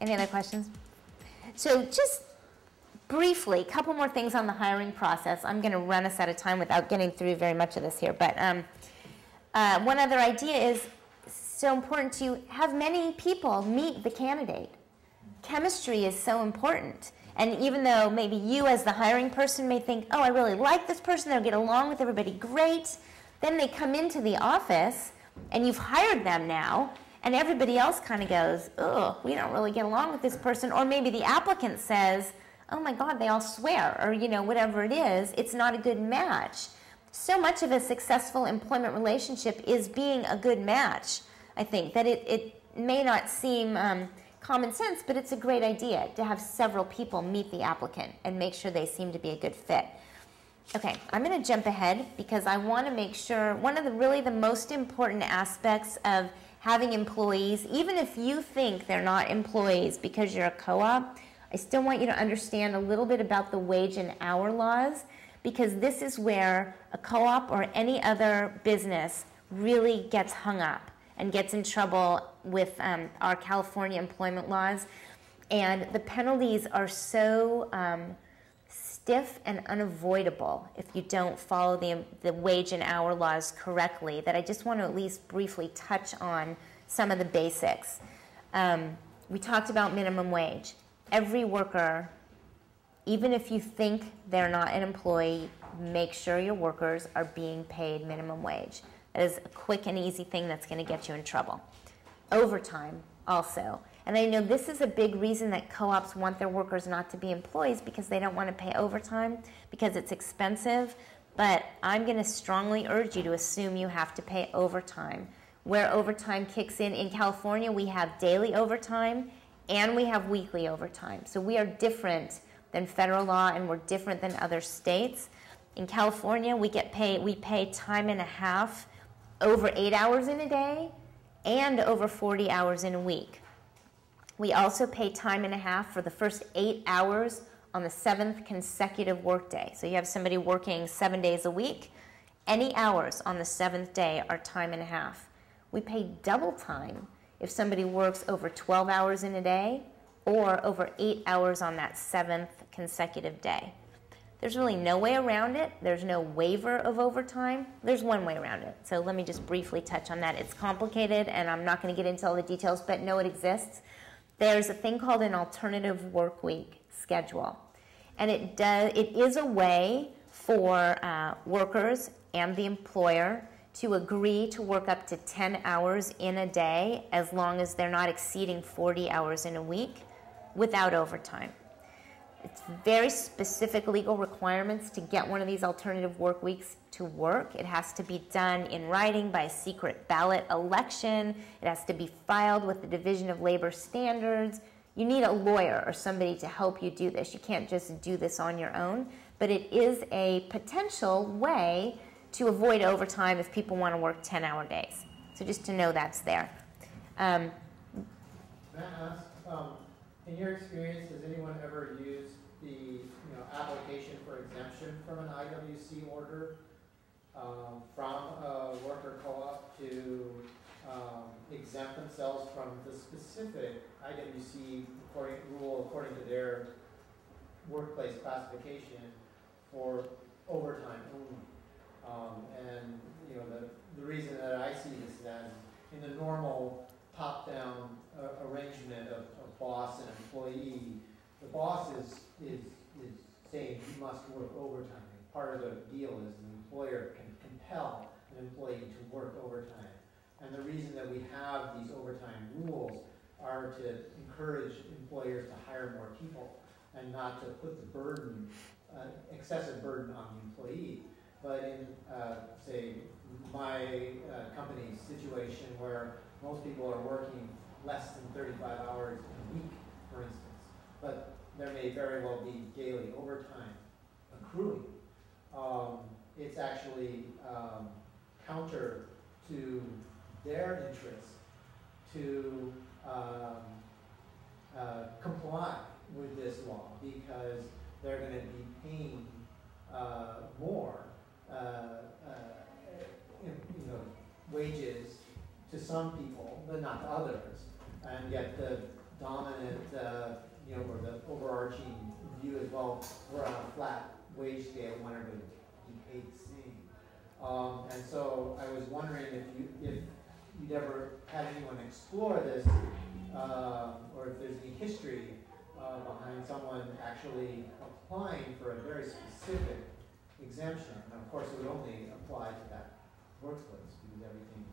Any other questions? So just briefly, a couple more things on the hiring process. I'm going to run us out of time without getting through very much of this here. But one other idea is so important to have many people meet the candidate. Chemistry is so important. And even though maybe you as the hiring person may think, oh, I really like this person, they'll get along with everybody great, then they come into the office and you've hired them now, and everybody else kind of goes, oh, we don't really get along with this person. Or maybe the applicant says, oh my God, they all swear, or whatever it is, it's not a good match. So much of a successful employment relationship is being a good match. I think that it may not seem common sense, but it's a great idea to have several people meet the applicant and make sure they seem to be a good fit. Okay, I'm going to jump ahead because I want to make sure one of the most important aspects of having employees, even if you think they're not employees because you're a co-op, I still want you to understand a little bit about the wage and hour laws, because this is where a co-op or any other business really gets hung up and gets in trouble with our California employment laws. And the penalties are so stiff and unavoidable if you don't follow the wage and hour laws correctly, that I just want to at least briefly touch on some of the basics. We talked about minimum wage. Every worker, even if you think they're not an employee, make sure your workers are being paid minimum wage. That is a quick and easy thing that's going to get you in trouble. Overtime also. And I know this is a big reason that co-ops want their workers not to be employees, because they don't want to pay overtime because it's expensive. But I'm going to strongly urge you to assume you have to pay overtime. Where overtime kicks in California, we have daily overtime and we have weekly overtime. So we are different than federal law, and we're different than other states. In California, we pay time and a half over 8 hours in a day and over 40 hours in a week. We also pay time and a half for the first 8 hours on the 7th consecutive workday. So you have somebody working 7 days a week, any hours on the 7th day are time and a half. We pay double time if somebody works over 12 hours in a day or over 8 hours on that 7th consecutive day. There's really no way around it. There's no waiver of overtime. There's one way around it. So let me just briefly touch on that. It's complicated, and I'm not going to get into all the details, but know it exists. There's a thing called an alternative work week schedule. And it is a way for workers and the employer to agree to work up to 10 hours in a day as long as they're not exceeding 40 hours in a week without overtime. It's very specific legal requirements to get one of these alternative work weeks to work. It has to be done in writing by a secret ballot election. It has to be filed with the Division of Labor Standards. You need a lawyer or somebody to help you do this. You can't just do this on your own, but it is a potential way to avoid overtime if people want to work 10-hour days. So just to know that's there. May I ask, in your experience, has anyone ever used the application for exemption from an IWC order from a worker co-op to exempt themselves from the specific IWC rule according to their workplace classification for overtime only? And the reason that I see this as in the normal top-down arrangement of boss and employee, the boss is saying you must work overtime. And part of the deal is the employer can compel an employee to work overtime. And the reason that we have these overtime rules are to encourage employers to hire more people and not to put the burden, excessive burden on the employee. But in, say, my company's situation where most people are working less than 35 hours a week, for instance, but there may very well be daily overtime accruing. It's actually counter to their interest to comply with this law, because they're going to be paying more wages to some people, but not to others, and yet the dominant, you know, or the overarching view is, well, we're on a flat wage scale, we want everybody to be paid the same. And so I was wondering if you'd ever had anyone explore this, or if there's any history behind someone actually applying for a very specific exemption. And of course, it would only apply to that workplace, because everything,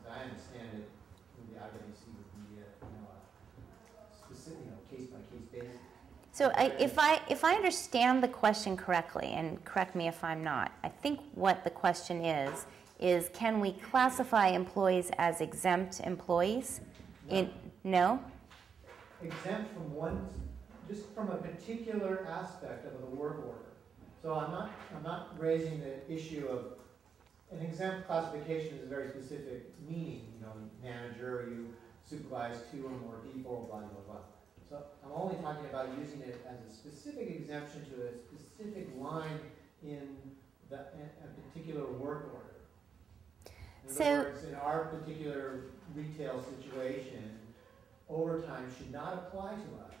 as I understand it, with the IWC would be a specific, case-by-case basis. So if I understand the question correctly, and correct me if I'm not, I think what the question is can we classify employees as exempt employees? No? Exempt from just from a particular aspect of the work order. So I'm not raising the issue of an exempt classification is a very specific meaning. You know, manager, you supervise 2 or more people, blah blah blah. So I'm only talking about using it as a specific exemption to a specific line in a particular work order. In other words, in our particular retail situation, overtime should not apply to us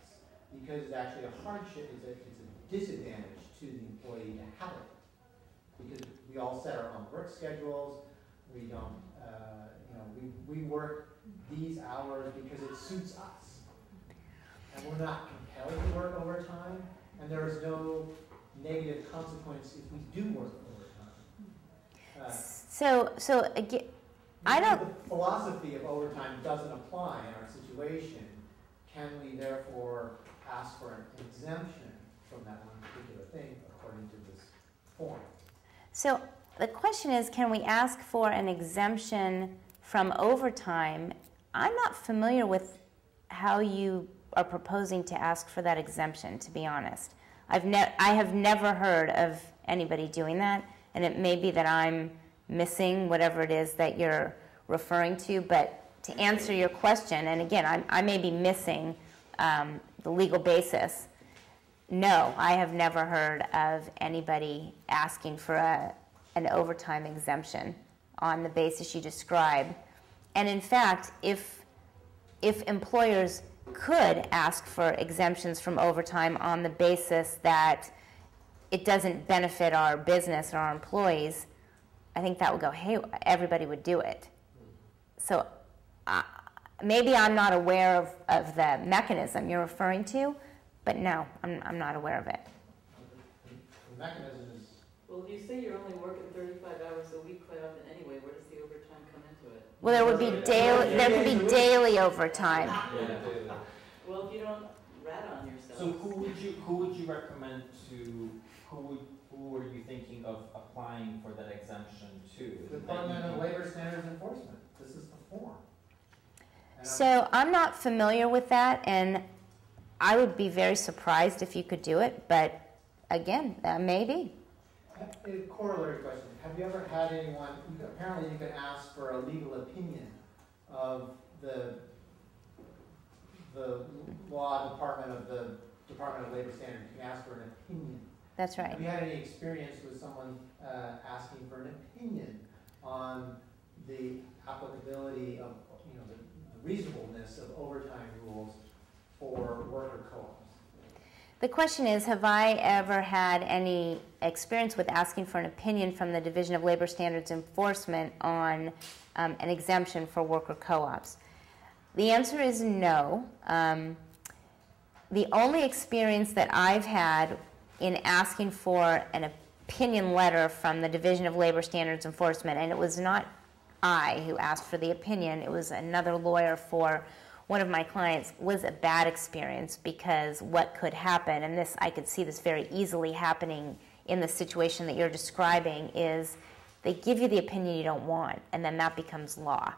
because it's actually a hardship, it's a disadvantage to the employee to have it. Because we all set our own work schedules, we don't, we work these hours because it suits us. And we're not compelled to work overtime, and there is no negative consequence if we do work overtime. So again, I don't. The philosophy of overtime doesn't apply in our situation. Can we therefore ask for an exemption from that one particular thing according to this form? So the question is, can we ask for an exemption from overtime? I'm not familiar with how you are proposing to ask for that exemption, to be honest. I have never heard of anybody doing that, and it may be that I'm missing whatever it is that you're referring to, but to answer your question, and again, I may be missing the legal basis. No, I have never heard of anybody asking for an overtime exemption on the basis you describe. And in fact, if employers could ask for exemptions from overtime on the basis that it doesn't benefit our business or our employees, I think that would go, hey, everybody would do it. So maybe I'm not aware of the mechanism you're referring to, but no, I'm not aware of it. The mechanism is... Well, if you say you're only working 35 hours a week quite often anyway, where does the overtime come into it? Well, there could be daily overtime. Yeah. Well, if you don't rat on yourself. So who would you recommend to, who are you thinking of applying for that exemption to? Department of Labor Standards Enforcement. This is the form. So I'm not familiar with that, and I would be very surprised if you could do it, but again, maybe. A corollary question. Have you ever had anyone, apparently you can ask for a legal opinion of the law department of the Department of Labor Standards. You can ask for an opinion. That's right. Have you had any experience with someone asking for an opinion on the applicability of, the reasonableness of overtime rules for worker co-ops? The question is, have I ever had any experience with asking for an opinion from the Division of Labor Standards Enforcement on an exemption for worker co-ops? The answer is no. The only experience that I've had in asking for an opinion letter from the Division of Labor Standards Enforcement, and it was not I who asked for the opinion, it was another lawyer for one of my clients, was a bad experience, because what could happen, and this I could see this very easily happening in the situation that you're describing, is they give you the opinion you don't want, and then that becomes law.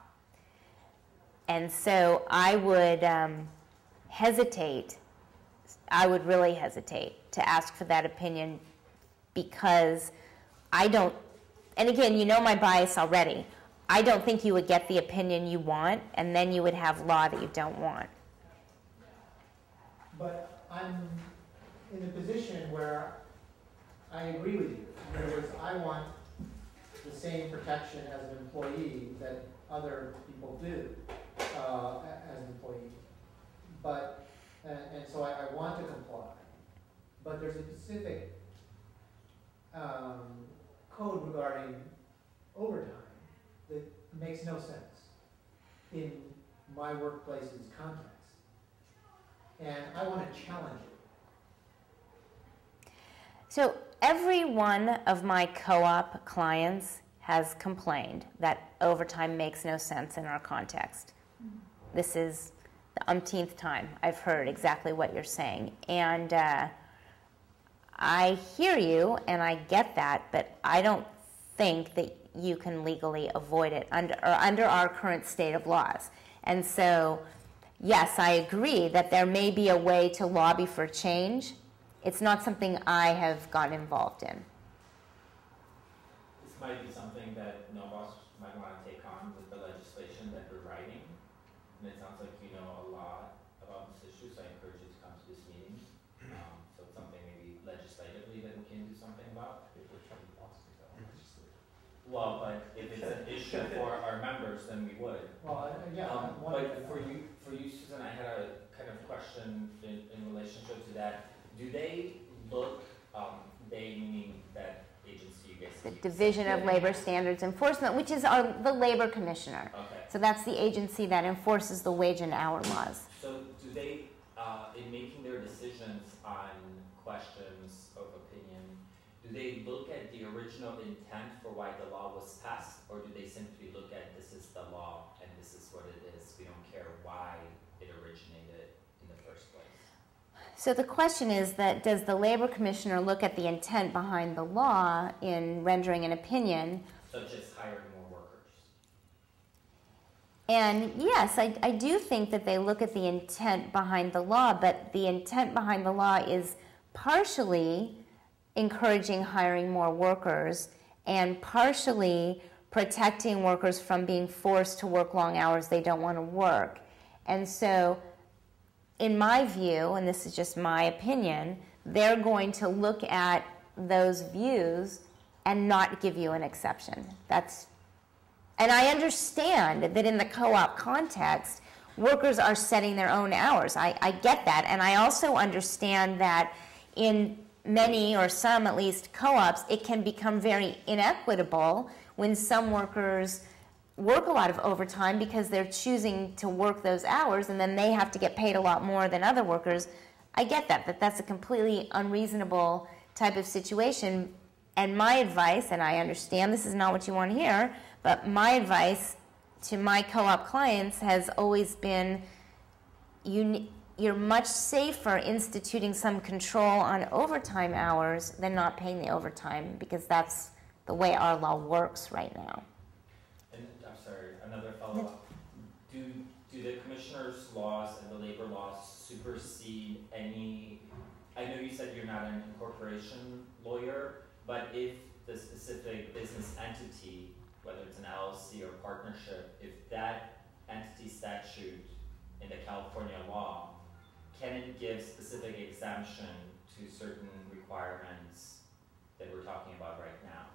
And so I would hesitate, I would really hesitate to ask for that opinion, because I don't, and again, you know my bias already, I don't think you would get the opinion you want, and then you would have law that you don't want. But I'm in a position where I agree with you. In other words, I want the same protection as an employee that other people do as an employee. but there's a specific code regarding overtime that makes no sense in my workplace's context. And I want to challenge it. So every one of my co-op clients has complained that overtime makes no sense in our context. This is the umpteenth time I've heard exactly what you're saying. And I hear you and I get that, but I don't think that you can legally avoid it under our current state of laws. And so, yes, I agree that there may be a way to lobby for change. It's not something I have gotten involved in. This might be something that NoBAWC might want to take on with the legislation that we're writing. And it sounds like you know a lot about this issue, so I encourage you to come to this meeting. So it's something maybe legislatively that we can do something about. Well, but if it's an issue for our members, then we would. Well, yeah. But for you, Susan, I had a kind of question in relationship to that. Do they look, they meaning that agency you guys? The Division of Labor Standards Enforcement, which is the Labor Commissioner. Okay. So that's the agency that enforces the wage and hour laws. So do they, in making their decisions on questions of opinion, do they look at the original intent for why the law was passed, or do they simply look at this is the law and this is what it is? We don't care why it originated in the first place. So the question is that does the Labor Commissioner look at the intent behind the law in rendering an opinion? Such as hiring more workers. And yes, I do think that they look at the intent behind the law, but the intent behind the law is partially encouraging hiring more workers and partially protecting workers from being forced to work long hours they don't want to work. And so, in my view, and this is just my opinion, they're going to look at those views and not give you an exception. And I understand that in the co-op context, workers are setting their own hours. I get that. And I also understand that in many, or some at least, co-ops, it can become very inequitable when some workers work a lot of overtime because they're choosing to work those hours and then they have to get paid a lot more than other workers. I get that that's a completely unreasonable type of situation. And my advice, and I understand this is not what you want to hear, but my advice to my co-op clients has always been you're much safer instituting some control on overtime hours than not paying the overtime, because that's the way our law works right now. And I'm sorry, another follow-up. Do the commissioner's laws and the labor laws supersede any, I know you said you're not an incorporation lawyer, but if the specific business entity, whether it's an LLC or partnership, if that entity statute in the California law, can it give specific exemption to certain requirements that we're talking about right now?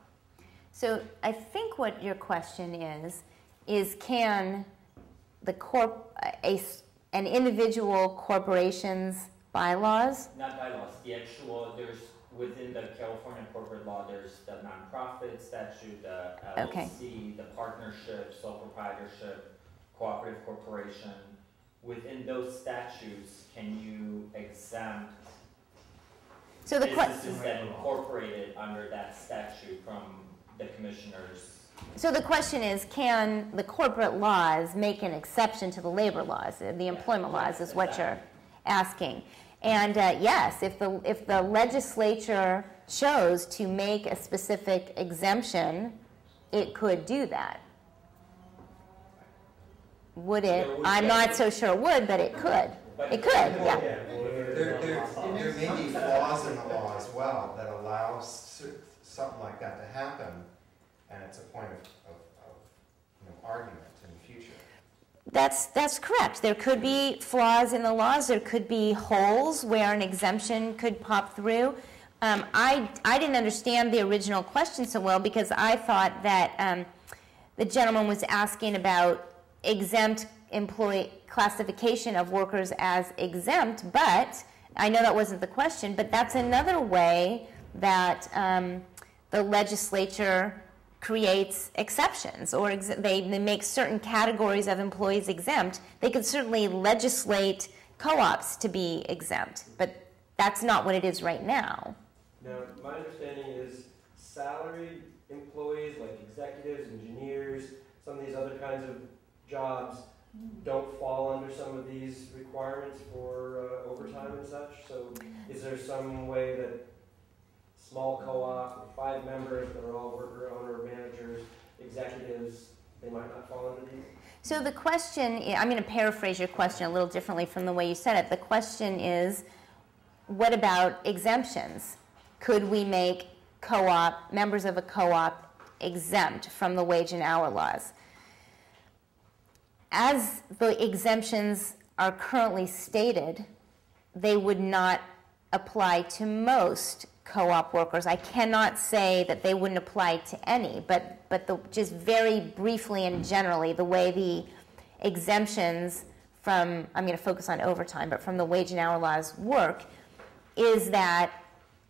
So I think what your question is can the an individual corporation's bylaws? Not bylaws, the actual, there's, within the California corporate law, there's the nonprofit statute, the LLC, Okay. the partnership, sole proprietorship, cooperative corporation. Within those statutes, can you exempt So the businesses that incorporated under that statute from the commissioner's? So the question is, can the corporate laws make an exception to the labor laws, the employment laws is what you're asking. And yes, if the legislature chose to make a specific exemption, it could do that. Would it? I'm not so sure it would, but it could. It could, yeah. There may be flaws in the law as well that allow something like that to happen, and it's a point of argument in the future. That's correct. There could be flaws in the laws. There could be holes where an exemption could pop through. I didn't understand the original question so well because I thought that the gentleman was asking about exempt employee classification of workers as exempt, but I know that wasn't the question, but that's another way that the legislature creates exceptions, or they make certain categories of employees exempt. They could certainly legislate co-ops to be exempt, but that's not what it is right now. Now, my understanding is salaried employees like executives, engineers, some of these other kinds of jobs don't fall under some of these requirements for overtime and such. So is there some way that small co-op, 5 members that are all worker, owner, managers, executives, they might not fall under these? So the question, I'm going to paraphrase your question a little differently from the way you said it. The question is, what about exemptions? Could we make co-op, members of a co-op, exempt from the wage and hour laws? As the exemptions are currently stated, they would not apply to most co-op workers. I cannot say that they wouldn't apply to any, but just very briefly and generally, the way the exemptions from, I'm going to focus on overtime, but from the wage and hour laws work, is that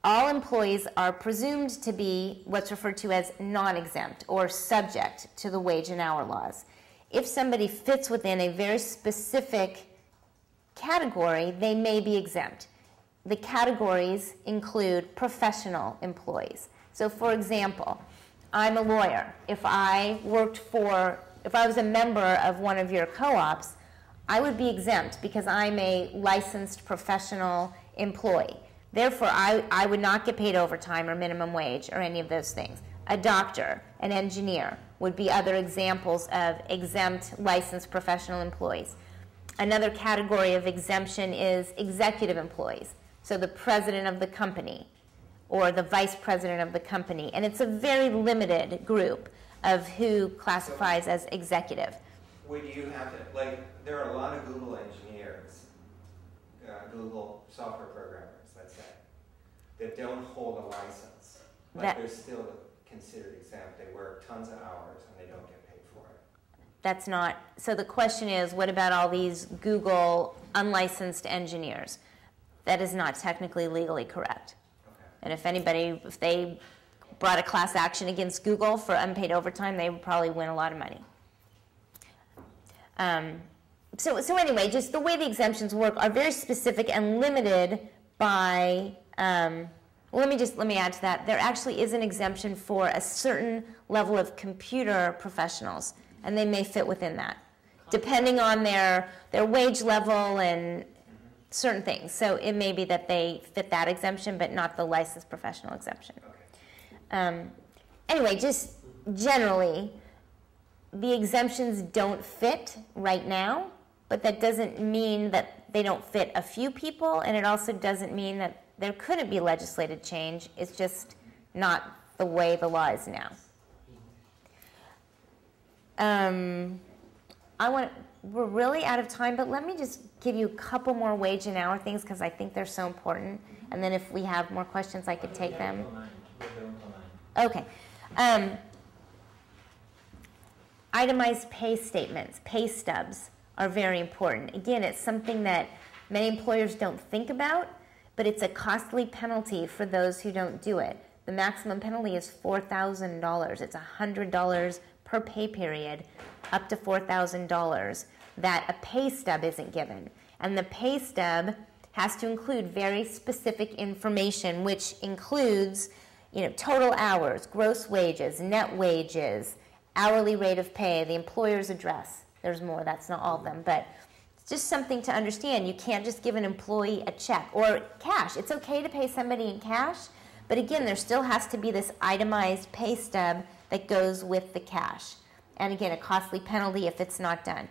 all employees are presumed to be what's referred to as non-exempt or subject to the wage and hour laws. If somebody fits within a very specific category, they may be exempt. The categories include professional employees. So for example, I'm a lawyer. If I was a member of one of your co-ops, I would be exempt because I'm a licensed professional employee. Therefore, I would not get paid overtime or minimum wage or any of those things. A doctor, an engineer would be other examples of exempt licensed professional employees. Another category of exemption is executive employees. So the president of the company or the vice president of the company. And it's a very limited group of who classifies as executive. Would you have to, like, there are a lot of Google engineers, Google software programmers, let's say, that don't hold a license, but they're still considered exempt. They work tons of hours and they don't get paid for it. That's not, so the question is, what about all these Google unlicensed engineers? That is not technically legally correct. Okay. And if they brought a class action against Google for unpaid overtime, they would probably win a lot of money. So anyway, just the way the exemptions work are very specific and limited by, let me add to that. There actually is an exemption for a certain level of computer professionals, and they may fit within that, depending on their wage level and certain things. So it may be that they fit that exemption, but not the licensed professional exemption. Okay. Anyway, just generally, the exemptions don't fit right now, but that doesn't mean that they don't fit a few people, and it also doesn't mean that there couldn't be legislated change. It's just not the way the law is now. We're really out of time, but let me just give you a couple more wage and hour things because I think they're so important. And then if we have more questions, I could take them. Okay. Itemized pay statements, pay stubs, are very important. Again, it's something that many employers don't think about, but it's a costly penalty for those who don't do it. The maximum penalty is $4,000. It's $100 per pay period, up to $4,000 that a pay stub isn't given. And the pay stub has to include very specific information, which includes, total hours, gross wages, net wages, hourly rate of pay, the employer's address. There's more, that's not all of them, but it's just something to understand. You can't just give an employee a check or cash. It's okay to pay somebody in cash, but again, there still has to be this itemized pay stub that goes with the cash. And again, a costly penalty if it's not done.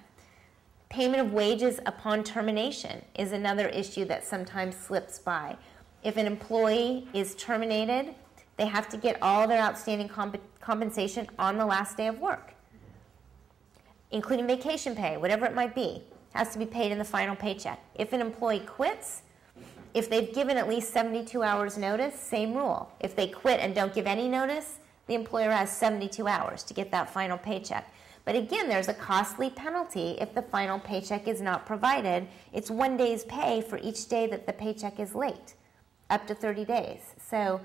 Payment of wages upon termination is another issue that sometimes slips by. If an employee is terminated, they have to get all their outstanding compensation on the last day of work, including vacation pay, whatever it might be, has to be paid in the final paycheck. If an employee quits, if they've given at least 72 hours notice, same rule. If they quit and don't give any notice, the employer has 72 hours to get that final paycheck. But again, there's a costly penalty if the final paycheck is not provided. It's 1 day's pay for each day that the paycheck is late, up to 30 days. So,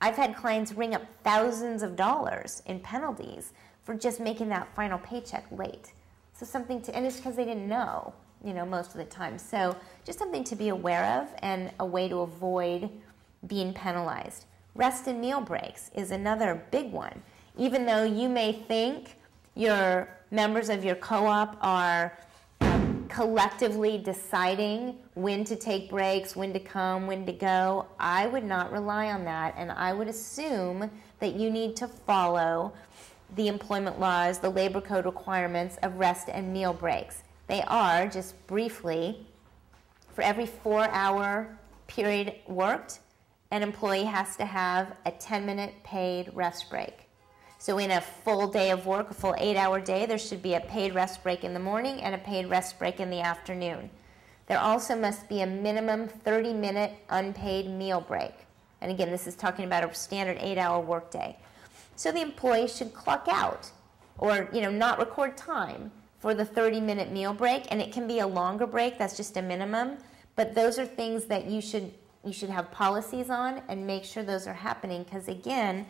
I've had clients ring up thousands of dollars in penalties for just making that final paycheck late. So something to, and it's because they didn't know, most of the time. So just something to be aware of and a way to avoid being penalized. Rest and meal breaks is another big one. Even though you may think your members of your co-op are collectively deciding when to take breaks, when to come, when to go, I would not rely on that, and I would assume that you need to follow the employment laws, the labor code requirements of rest and meal breaks. They are, just briefly, for every 4-hour period worked, an employee has to have a 10-minute paid rest break. So in a full day of work, a full 8-hour day, there should be a paid rest break in the morning and a paid rest break in the afternoon. There also must be a minimum 30-minute unpaid meal break. And again, this is talking about a standard 8-hour work day. So the employee should clock out or, not record time for the 30-minute meal break. And it can be a longer break, that's just a minimum. But those are things that you should have policies on and make sure those are happening, because again,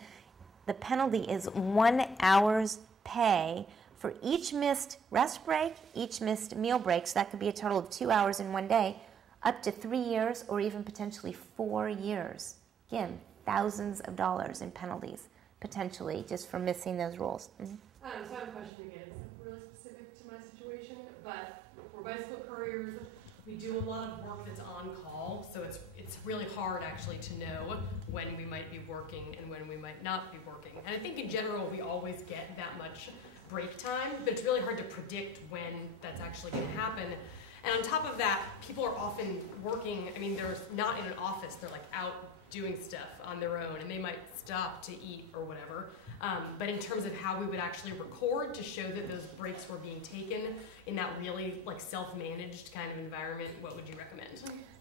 the penalty is 1 hour's pay for each missed rest break, each missed meal break. So that could be a total of 2 hours in 1 day, up to 3 years or even potentially 4 years. Again, thousands of dollars in penalties, potentially, just for missing those rules. Mm-hmm. So I have a question again. It's really specific to my situation, but we're bicycle couriers. We do a lot of work that's on call, so it's really hard actually to know when we might be working and when we might not be working. And I think in general we always get that much break time, but it's really hard to predict when that's actually going to happen. And on top of that, people are often working, they're not in an office, they're like out doing stuff on their own, and they might stop to eat or whatever. But in terms of how we would actually record to show that those breaks were being taken in that really self-managed kind of environment, what would you recommend?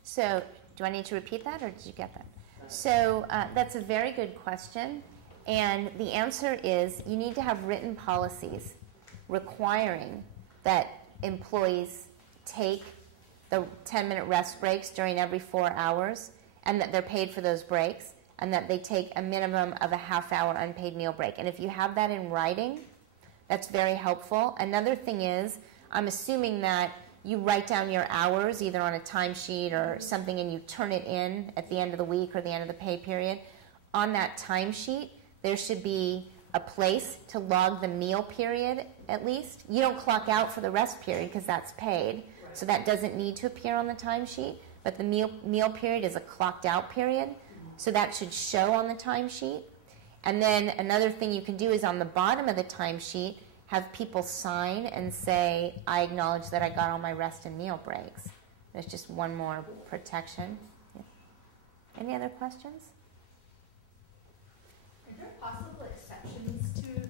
So do I need to repeat that, or did you get that? So that's a very good question. And the answer is you need to have written policies requiring that employees take the 10-minute rest breaks during every 4 hours, and that they're paid for those breaks, and that they take a minimum of a half-hour unpaid meal break. And if you have that in writing, that's very helpful. Another thing is, I'm assuming that you write down your hours either on a timesheet or something, and you turn it in at the end of the week or the end of the pay period. On that timesheet, there should be a place to log the meal period at least. You don't clock out for the rest period because that's paid, so that doesn't need to appear on the timesheet. But the meal period is a clocked out period, so that should show on the timesheet. And then another thing you can do is on the bottom of the timesheet, have people sign and say, I acknowledge that I got all my rest and meal breaks. There's just one more protection. Yeah. Any other questions? Are there possible exceptions to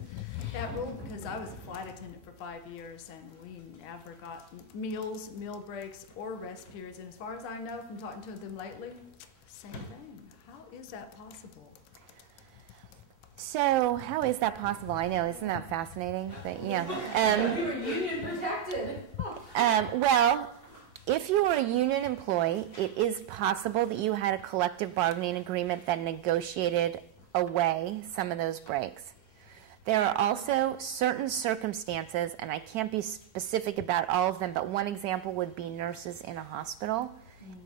that rule? Because I was a flight attendant for 5 years, and we never got meals, meal breaks, or rest periods. And as far as I know from talking to them lately, same thing. How is that possible? So how is that possible? I know, isn't that fascinating? But yeah. You were union protected. Well, if you were a union employee, it is possible that you had a collective bargaining agreement that negotiated away some of those breaks. There are also certain circumstances, and I can't be specific about all of them, but one example would be nurses in a hospital.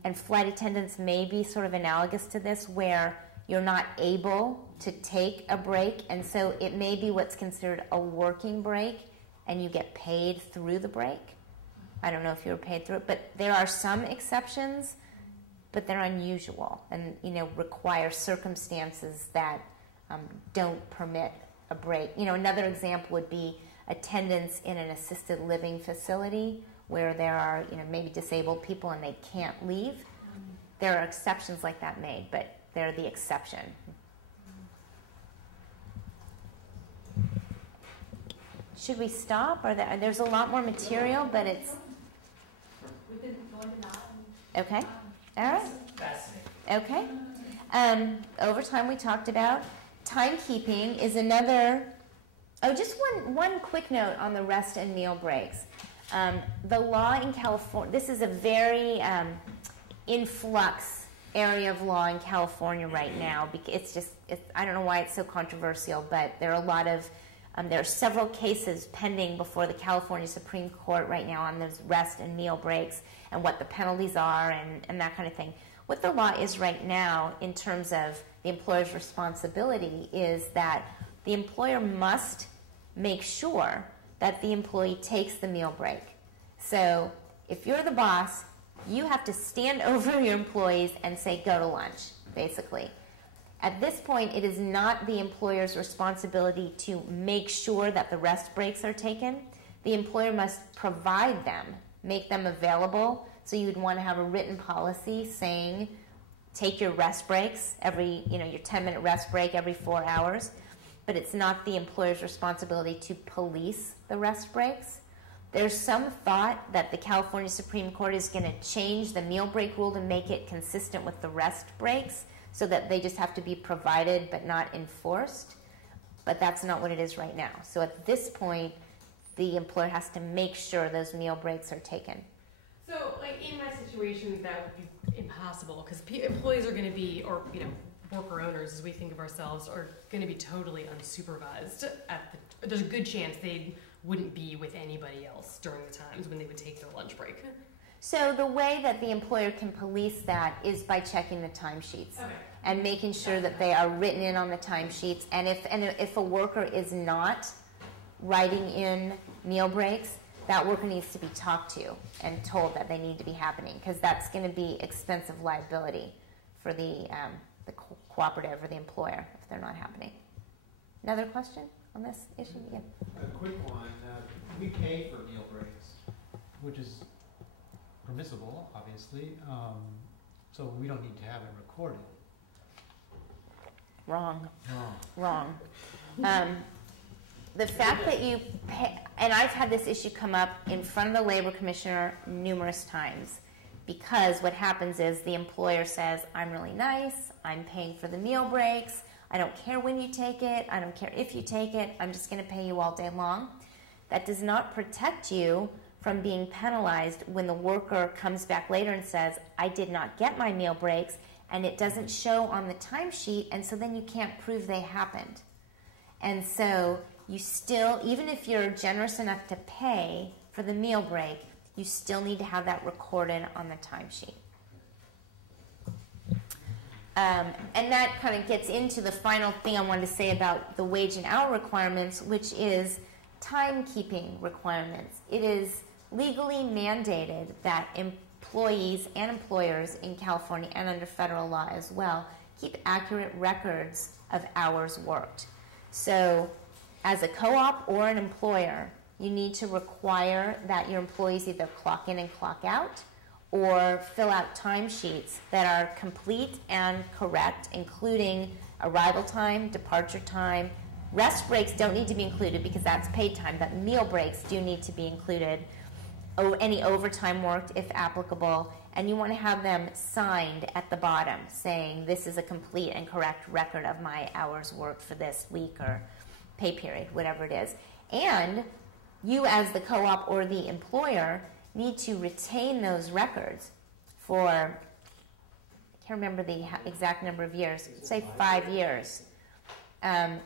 And flight attendants may be sort of analogous to this, where you're not able to take a break, and so it may be what's considered a working break, and you get paid through the break. I don't know if you were paid through it, but there are some exceptions, but they're unusual and require circumstances that don't permit a break. Another example would be attendance in an assisted living facility where there are maybe disabled people and they can't leave. There are exceptions like that made, but they're the exception. Should we stop? Or there's a lot more material, but it's... We didn't go into that. Okay. All right. Fascinating. Okay. Overtime we talked about. Timekeeping is another Oh, just one quick note on the rest and meal breaks. The law in California, this is a very in flux area of law in California right now. I don't know why it's so controversial, but there are a lot of, there are several cases pending before the California Supreme Court right now on those rest and meal breaks and what the penalties are and that kind of thing. What the law is right now in terms of the employer's responsibility is that the employer must make sure that the employee takes the meal break. So if you're the boss, you have to stand over your employees and say, go to lunch, basically. At this point, it is not the employer's responsibility to make sure that the rest breaks are taken. The employer must provide them, make them available. So you would want to have a written policy saying, take your rest breaks every, your 10-minute rest break every 4 hours. But it's not the employer's responsibility to police the rest breaks. There's some thought that the California Supreme Court is going to change the meal break rule to make it consistent with the rest breaks so that they just have to be provided but not enforced. But that's not what it is right now. So at this point, the employer has to make sure those meal breaks are taken. So, like in my situation, that would be impossible because employees are going to be, or worker owners, as we think of ourselves, are going to be totally unsupervised. There's a good chance they wouldn't be with anybody else during the times when they would take their lunch break. So the way that the employer can police that is by checking the timesheets and making sure that they are written in on the timesheets. And if a worker is not writing in meal breaks, that worker needs to be talked to and told that they need to be happening because that's going to be expensive liability for the cooperative or the employer if they're not happening. Another question on this issue? Yeah. A quick one. We pay for meal breaks, which is permissible, obviously. So we don't need to have it recorded. Wrong. The fact that you pay, and I've had this issue come up in front of the labor commissioner numerous times, because what happens is the employer says, I'm really nice, I'm paying for the meal breaks, I don't care when you take it, I don't care if you take it, I'm just going to pay you all day long. That does not protect you from being penalized when the worker comes back later and says, I did not get my meal breaks, and it doesn't show on the timesheet, and so then you can't prove they happened. And so you still, even if you're generous enough to pay for the meal break, you still need to have that recorded on the timesheet. And that kind of gets into the final thing I wanted to say about the wage and hour requirements, which is timekeeping requirements. It is legally mandated that employees and employers in California and under federal law as well keep accurate records of hours worked. So as a co-op or an employer, you need to require that your employees either clock in and clock out or fill out timesheets that are complete and correct, including arrival time, departure time. Rest breaks don't need to be included because that's paid time, but meal breaks do need to be included. Any overtime worked, if applicable, and you want to have them signed at the bottom saying this is a complete and correct record of my hours worked for this week or pay period, whatever it is. And you as the co-op or the employer need to retain those records for, I can't remember the exact number of years, say 5 years,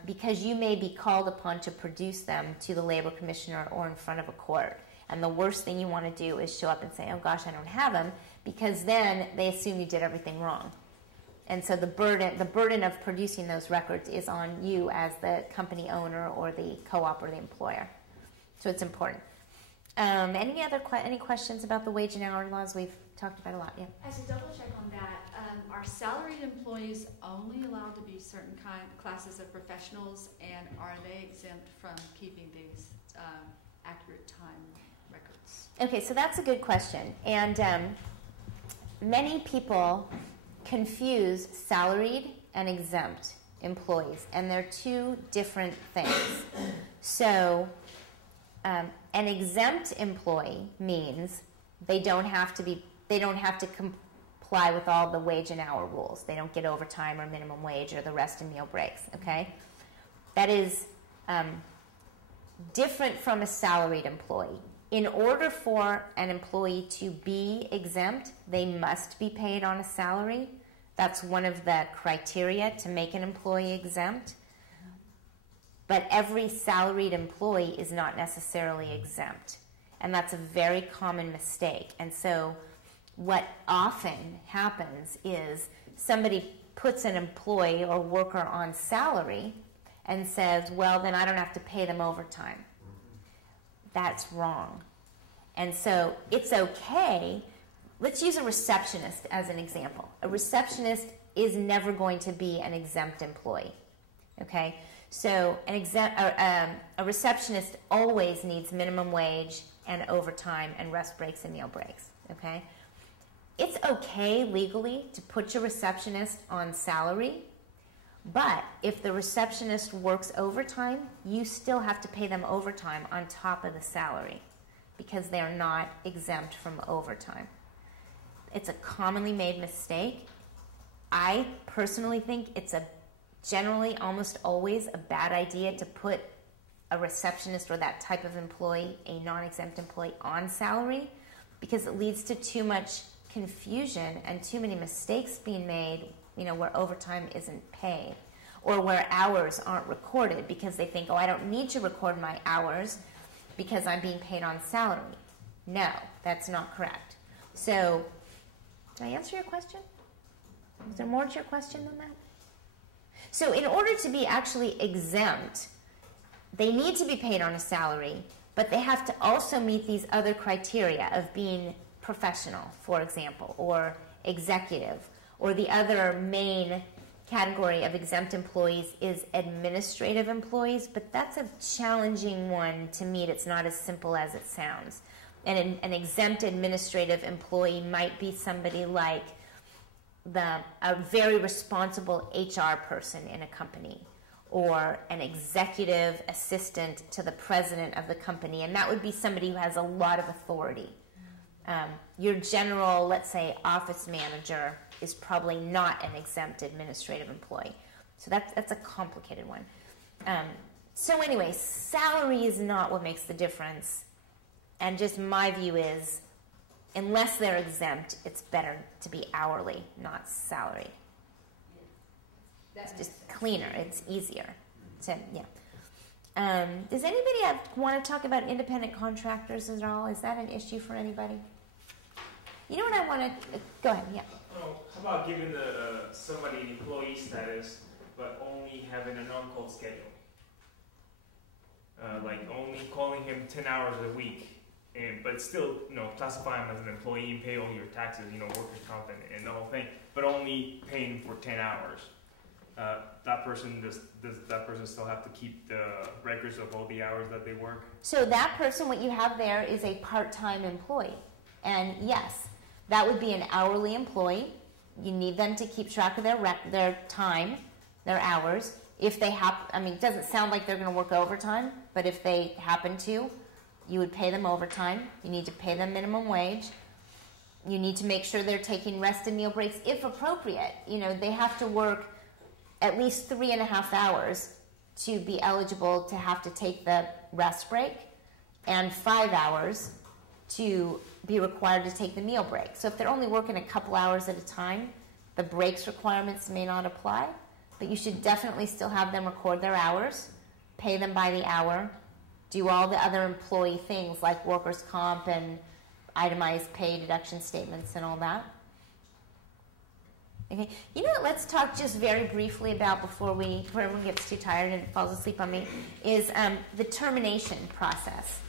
because you may be called upon to produce them to the labor commissioner or in front of a court. And the worst thing you want to do is show up and say, oh gosh, I don't have them, because then they assume you did everything wrong. And so the burden of producing those records is on you as the company owner or the co-op or the employer. So it's important. Any questions about the wage and hour laws? We've talked about a lot. Yeah. As a double check on that, are salaried employees only allowed to be certain classes of professionals, and are they exempt from keeping these accurate time records? Okay, so that's a good question. And many people confuse salaried and exempt employees, and they're two different things. So an exempt employee means they don't have to comply with all the wage and hour rules. They don't get overtime or minimum wage or the rest and meal breaks. Okay, that is different from a salaried employee. In order for an employee to be exempt, they must be paid on a salary. That's one of the criteria to make an employee exempt. But every salaried employee is not necessarily exempt. And that's a very common mistake. And so what often happens is somebody puts an employee or worker on salary and says, well, then I don't have to pay them overtime. That's wrong. And so it's okay. Let's use a receptionist as an example. A receptionist is never going to be an exempt employee. Okay? So a receptionist always needs minimum wage and overtime and rest breaks and meal breaks. Okay? It's okay legally to put your receptionist on salary, but if the receptionist works overtime, you still have to pay them overtime on top of the salary because they are not exempt from overtime. It's a commonly made mistake. I personally think it's generally almost always a bad idea to put a receptionist or that type of employee, a non-exempt employee, on salary because it leads to too much confusion and too many mistakes being made, where overtime isn't paid or where hours aren't recorded because they think, oh, I don't need to record my hours because I'm being paid on salary. No, that's not correct. So, did I answer your question? Is there more to your question than that? So in order to be actually exempt, they need to be paid on a salary, but they have to also meet these other criteria of being professional, for example, or executive, or the other main category of exempt employees is administrative employees, but that's a challenging one to meet. It's not as simple as it sounds. And an exempt administrative employee might be somebody like a very responsible HR person in a company, or an executive assistant to the president of the company, and that would be somebody who has a lot of authority. Your general, let's say, office manager is probably not an exempt administrative employee. So that's a complicated one. So anyway, salary is not what makes the difference. And just my view is, unless they're exempt, it's better to be hourly, not salaried. It's just cleaner. It's easier. So, yeah. Does anybody want to talk about independent contractors at all? Is that an issue for anybody? You know what I want to... go ahead, yeah. Oh, how about giving somebody an employee status, but only having an on-call schedule? Like only calling him 10 hours a week, but still, classify him as an employee and pay all your taxes, workers' comp and the whole thing, but only paying for 10 hours. That person does that person still have to keep the records of all the hours that they work? So that person, what you have there is a part-time employee. And yes, that would be an hourly employee. You need them to keep track of their time, their hours. If they it doesn't sound like they're going to work overtime, but if they happen to, you would pay them overtime. You need to pay them minimum wage. You need to make sure they're taking rest and meal breaks if appropriate. They have to work at least 3.5 hours to be eligible to have to take the rest break, and 5 hours to be required to take the meal break. So if they're only working a couple hours at a time, the breaks requirements may not apply, but you should definitely still have them record their hours, pay them by the hour, do all the other employee things like workers' comp and itemized pay deduction statements and all that. Okay, let's talk just very briefly about before everyone gets too tired and falls asleep on me, is the termination process.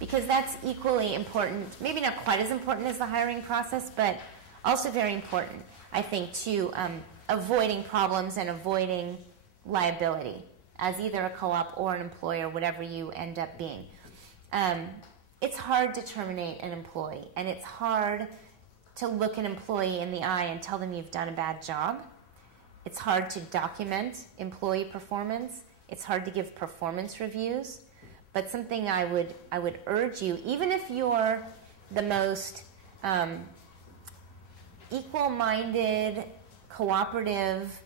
Because that's equally important, maybe not quite as important as the hiring process, but also very important, I think, to avoiding problems and avoiding liability as either a co-op or an employer, whatever you end up being. It's hard to terminate an employee, and it's hard to look an employee in the eye and tell them you've done a bad job. It's hard to document employee performance. It's hard to give performance reviews. But something I would urge you, even if you're the most equal-minded, cooperative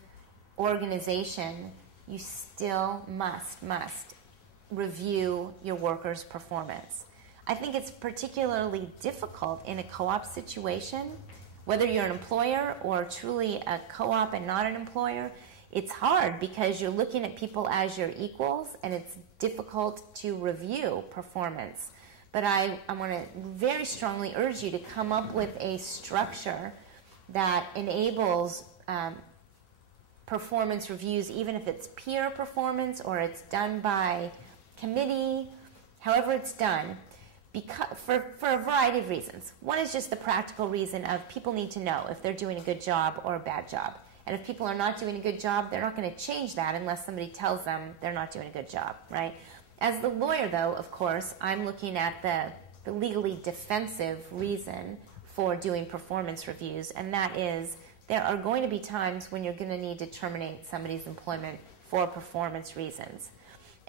organization, you still must review your workers' performance. I think it's particularly difficult in a co-op situation, whether you're an employer or truly a co-op and not an employer. It's hard because you're looking at people as your equals, and it's difficult to review performance. But I want to very strongly urge you to come up with a structure that enables performance reviews, even if it's peer performance or it's done by committee, however it's done, because, for a variety of reasons. One is just the practical reason of people need to know if they're doing a good job or a bad job. And if people are not doing a good job, they're not going to change that unless somebody tells them they're not doing a good job, right? As the lawyer, though, of course, I'm looking at the legally defensive reason for doing performance reviews, and that is there are going to be times when you're going to need to terminate somebody's employment for performance reasons.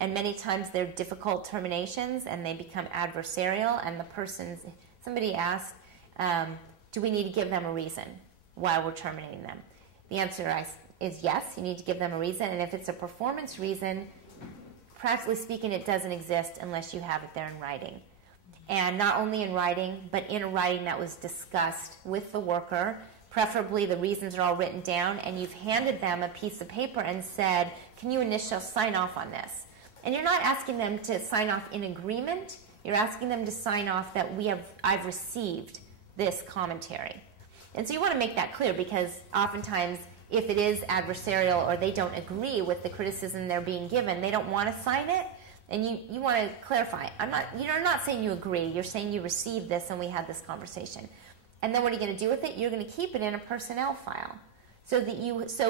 And many times they're difficult terminations and they become adversarial, and somebody asked, do we need to give them a reason why we're terminating them? The answer is yes, you need to give them a reason, and if it's a performance reason, practically speaking, it doesn't exist unless you have it there in writing. And not only in writing, but in a writing that was discussed with the worker. Preferably the reasons are all written down, and you've handed them a piece of paper and said, can you initial sign off on this? And you're not asking them to sign off in agreement. You're asking them to sign off that I've received this commentary. And so you want to make that clear, because oftentimes if it is adversarial or they don't agree with the criticism they're being given, they don't want to sign it. And you want to clarify. You're not saying you agree. You're saying you received this and we had this conversation. And then what are you going to do with it? You're going to keep it in a personnel file. So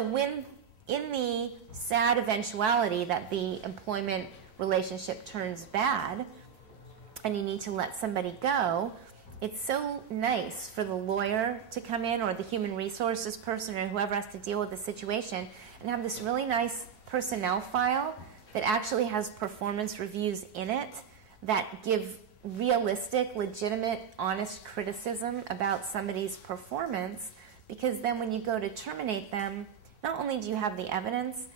when in the sad eventuality that the employment relationship turns bad and you need to let somebody go, it's so nice for the lawyer to come in, or the human resources person, or whoever has to deal with the situation, and have this really nice personnel file that actually has performance reviews in it that give realistic, legitimate, honest criticism about somebody's performance, because then when you go to terminate them, not only do you have the evidence,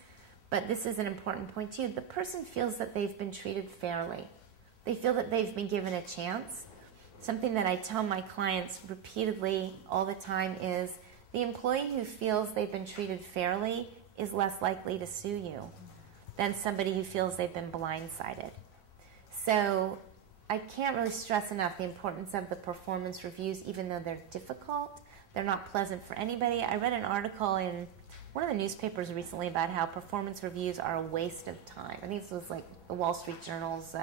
but this is an important point too, the person feels that they've been treated fairly. They feel that they've been given a chance. Something that I tell my clients repeatedly all the time is the employee who feels they've been treated fairly is less likely to sue you than somebody who feels they've been blindsided. So I can't really stress enough the importance of the performance reviews, even though they're difficult. They're not pleasant for anybody. I read an article in one of the newspapers recently about how performance reviews are a waste of time. I think this was like the Wall Street Journal's,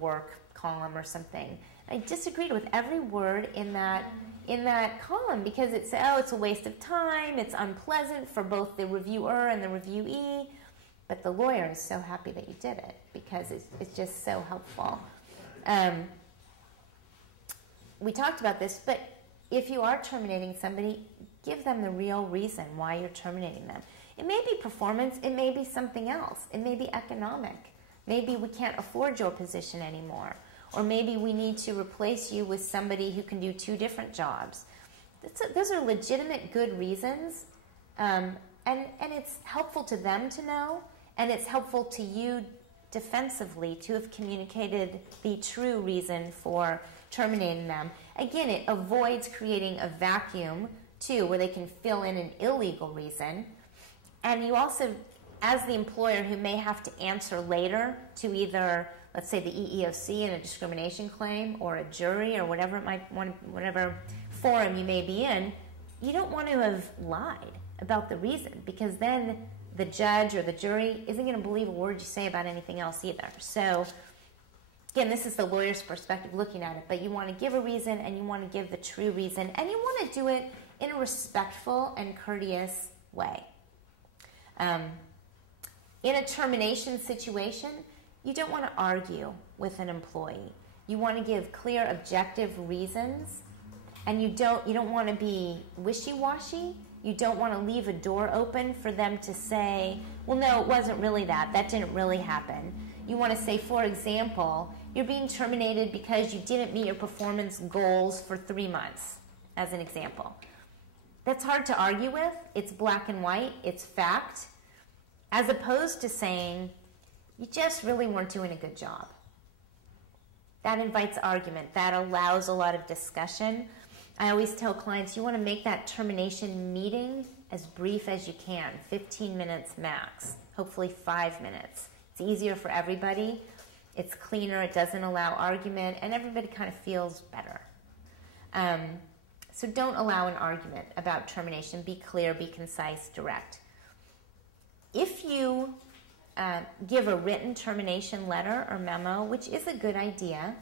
work column or something. I disagreed with every word in that column, because it said, it's a waste of time, it's unpleasant for both the reviewer and the reviewee. But the lawyer is so happy that you did it, because it's just so helpful. We talked about this, but if you are terminating somebody, give them the real reason why you're terminating them. It may be performance, it may be something else, it may be economic. Maybe we can't afford your position anymore, or maybe we need to replace you with somebody who can do 2 different jobs. Those are legitimate, good reasons, and it's helpful to them to know, and it's helpful to you defensively to have communicated the true reason for terminating them. Again, it avoids creating a vacuum, too, where they can fill in an illegal reason. And you also, as the employer who may have to answer later to either, let's say, the EEOC in a discrimination claim, or a jury, or whatever forum you may be in, you don't want to have lied about the reason, because then the judge or the jury isn't going to believe a word you say about anything else either. So, again, this is the lawyer's perspective looking at it, but you want to give a reason, and you want to give the true reason, and you want to do it in a respectful and courteous way. In a termination situation, you don't want to argue with an employee. You want to give clear, objective reasons, and you don't want to be wishy-washy. You don't want to leave a door open for them to say, well, no, it wasn't really that. That didn't really happen. You want to say, for example, you're being terminated because you didn't meet your performance goals for 3 months, as an example. That's hard to argue with. It's black and white. It's fact. As opposed to saying, you just really weren't doing a good job. That invites argument. That allows a lot of discussion. I always tell clients, you want to make that termination meeting as brief as you can, 15 minutes max, hopefully 5 minutes. It's easier for everybody. It's cleaner, it doesn't allow argument, and everybody kind of feels better. So don't allow an argument about termination. Be clear, be concise, direct. If you give a written termination letter or memo, which is a good idea,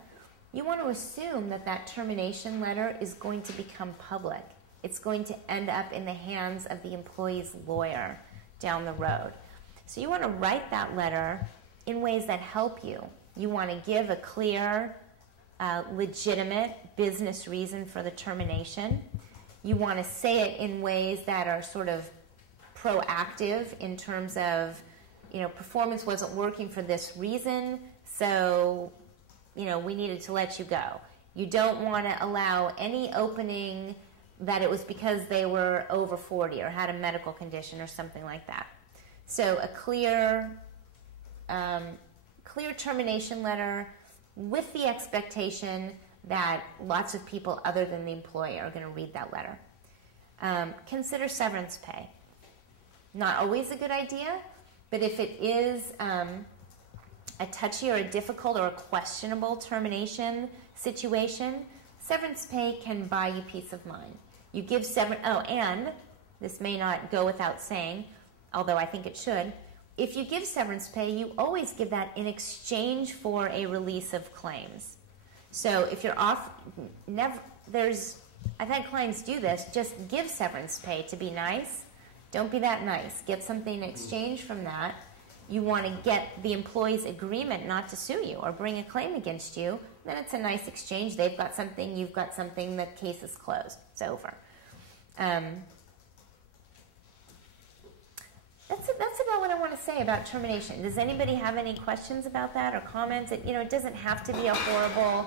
you want to assume that that termination letter is going to become public. It's going to end up in the hands of the employee's lawyer down the road. So you want to write that letter in ways that help you. You want to give a clear, legitimate business reason for the termination. You want to say it in ways that are sort of proactive in terms of, performance wasn't working for this reason, so, we needed to let you go. You don't want to allow any opening that it was because they were over 40 or had a medical condition or something like that. So a clear termination letter with the expectation that lots of people other than the employee are going to read that letter. Consider severance pay. Not always a good idea, but if it is a touchy or a difficult or a questionable termination situation, severance pay can buy you peace of mind. You give and this may not go without saying, although I think it should, if you give severance pay, you always give that in exchange for a release of claims. So if you're off, I've had clients do this, just give severance pay to be nice. Don't be that nice. Get something in exchange from that. You want to get the employee's agreement not to sue you or bring a claim against you. Then it's a nice exchange. They've got something, you've got something, the case is closed. It's over. That's about what I want to say about termination. Does anybody have any questions about that or comments? It doesn't have to be a horrible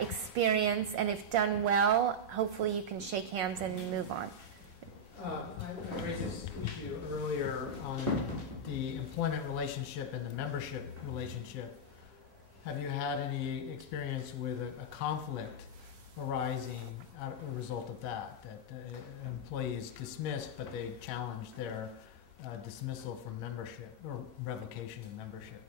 experience, and if done well, hopefully you can shake hands and move on. I raised this issue earlier on the employment relationship and the membership relationship. Have you had any experience with a conflict arising as a result of that an employee is dismissed but they challenge their dismissal from membership or revocation of membership?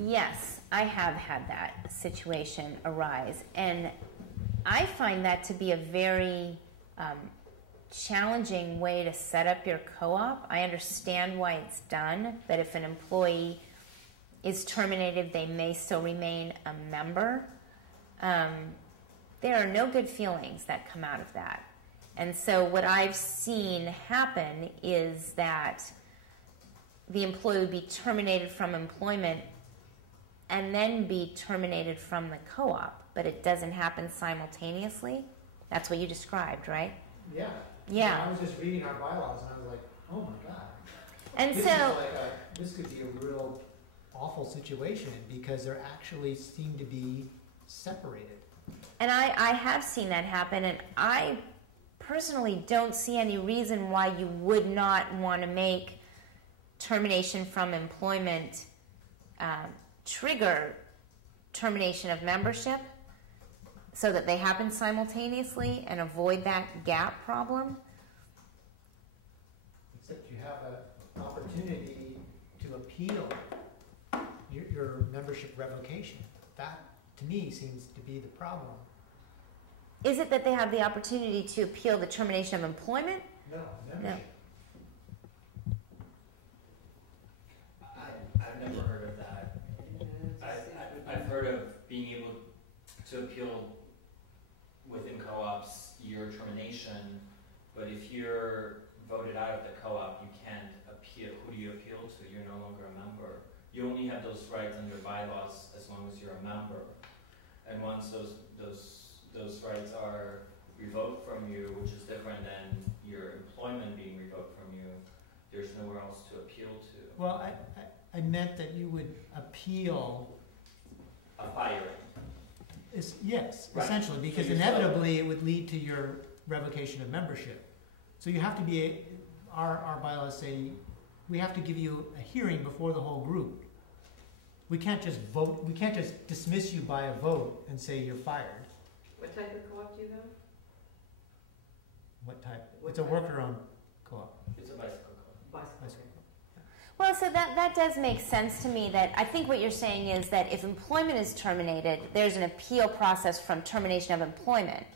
Yes, I have had that situation arise, and I find that to be a very challenging way to set up your co-op. I understand why it's done, that if an employee is terminated, they may still remain a member. There are no good feelings that come out of that. And so what I've seen happen is that the employee would be terminated from employment and then be terminated from the co-op, but it doesn't happen simultaneously. That's what you described, right? Yeah. Yeah. I was just reading our bylaws and I was like, oh my God. And This could be a real awful situation because they're actually seem to be separated. And I have seen that happen, and I personally don't see any reason why you would not want to make termination from employment trigger termination of membership so that they happen simultaneously and avoid that gap problem. Except you have an opportunity to appeal your membership revocation. That, to me, seems to be the problem. Is it that they have the opportunity to appeal the termination of employment? No, membership. I've never heard of that. I've heard of being able to appeal within co-ops your termination, but if you're voted out of the co-op, you can't appeal. Who do you appeal to? You're no longer a member. You only have those rights under bylaws as long as you're a member. And once those rights are revoked from you, which is different than your employment being revoked from you, there's nowhere else to appeal to. Well, I meant that you would appeal A firing. Yes, Right. essentially, because So you're inevitably it would lead to your revocation of membership. So you have to be, our bylaws say we have to give you a hearing before the whole group. We can't just vote, we can't just dismiss you by a vote and say you're fired. What type of co-op do you have? What type? It's a worker-owned co-op. It's a bicycle co-op. Bicycle. Well, so that does make sense to me. That I think what you're saying is that if employment is terminated, there's an appeal process from termination of employment,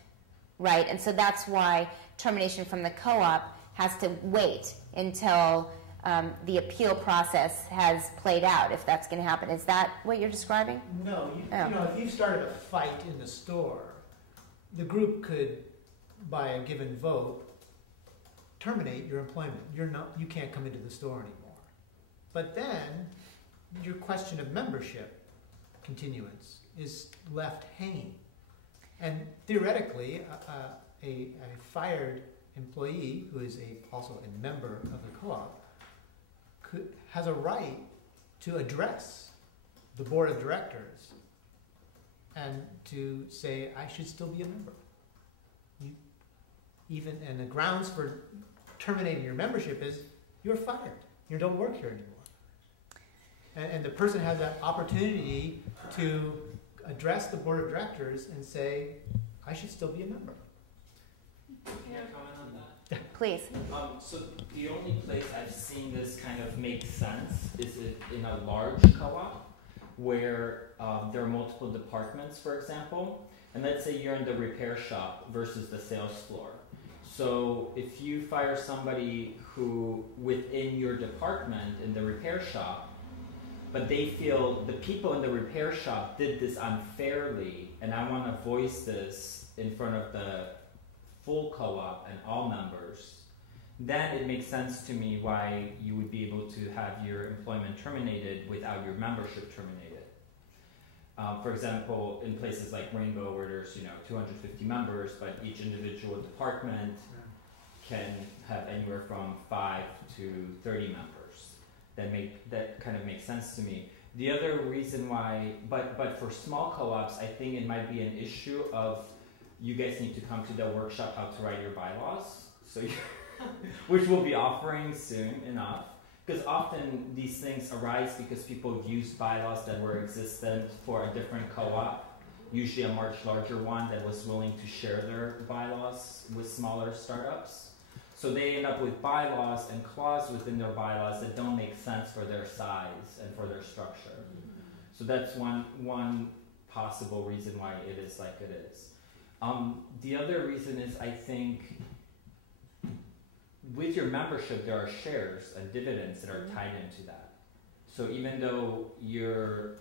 right? And so that's why termination from the co-op has to wait until the appeal process has played out, if that's going to happen. Is that what you're describing? No, you know, if you started a fight in the store, the group could, by a given vote, terminate your employment. You can't come into the store anymore. But then your question of membership continuance is left hanging. And theoretically, a fired employee who is also a member of the co-op has a right to address the board of directors and to say, I should still be a member. And the grounds for terminating your membership is you're fired. You don't work here anymore. And the person has that opportunity to address the board of directors and say, I should still be a member. Can I comment on that? Please. So the only place I've seen this kind of make sense is in a large co-op where there are multiple departments, for example. And let's say you're in the repair shop versus the sales floor. So if you fire somebody who within your department in the repair shop, but they feel the people in the repair shop did this unfairly, and I want to voice this in front of the full co-op and all members, then it makes sense to me why you would be able to have your employment terminated without your membership terminated. For example, in places like Rainbow where there's 250 members, but each individual department can have anywhere from 5 to 30 members. That kind of makes sense to me. The other reason why, but for small co-ops, I think it might be an issue of you guys need to come to the workshop how to write your bylaws, so which we'll be offering soon enough. Because often these things arise because people use bylaws that were existent for a different co-op, usually a much larger one that was willing to share their bylaws with smaller startups. So they end up with bylaws and clauses within their bylaws that don't make sense for their size and for their structure. So that's one possible reason why it is like it is. The other reason is I think with your membership there are shares and dividends that are tied into that. So even though you're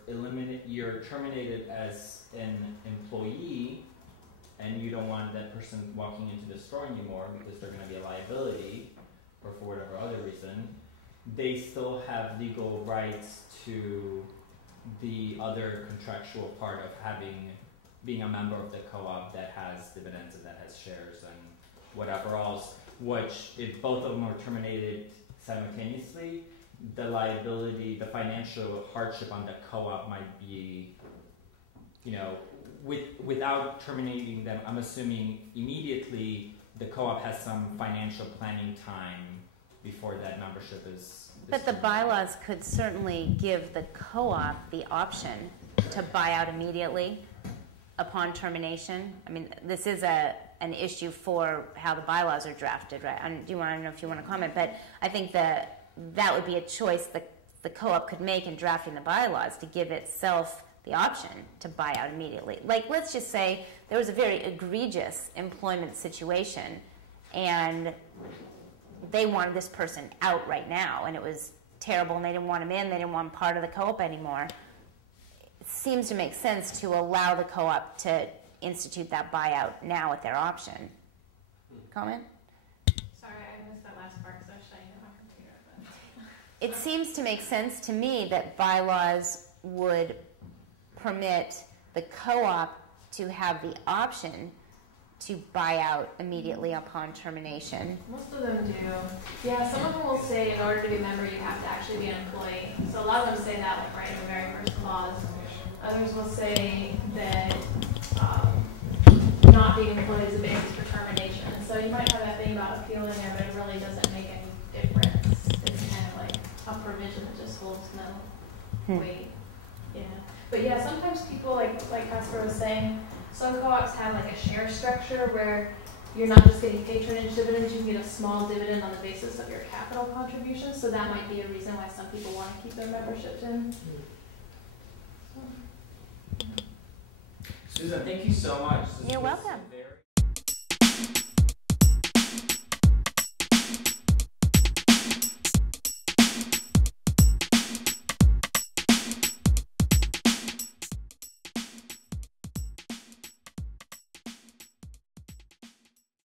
terminated as an employee and you don't want that person walking into the store anymore because they're going to be a liability or for whatever other reason, they still have legal rights to the other contractual part of being a member of the co-op that has dividends and that has shares and whatever else, which if both of them are terminated simultaneously, the liability, the financial hardship on the co-op might be, without terminating them, I'm assuming immediately the co-op has some financial planning time before that membership is But the bylaws could certainly give the co-op the option to buy out immediately upon termination. I mean, this is an issue for how the bylaws are drafted, right? I don't know if you want to comment, but I think that would be a choice the co-op could make in drafting the bylaws to give itself the option to buy out immediately. Like, let's just say there was a very egregious employment situation and they wanted this person out right now and it was terrible and they didn't want him in, they didn't want him part of the co-op anymore. It seems to make sense to allow the co-op to institute that buyout now at their option. Comment? Sorry, I missed that last part because I was shutting down my computer. But. It seems to make sense to me that bylaws would permit the co-op to have the option to buy out immediately upon termination. Most of them do. Yeah, some of them will say in order to be a member you have to actually be an employee. So a lot of them say that like right in the very first clause. Others will say that not being employed is a basis for termination. So you might have that thing about appealing there, but it really doesn't make any difference. It's kind of like wait. Yeah. But yeah, sometimes people, like Casper was saying, some co-ops have like a share structure where you're not just getting patronage dividends, you can get a small dividend on the basis of your capital contributions. So that might be a reason why some people want to keep their memberships in. Susan, thank you so much. This You're was welcome. very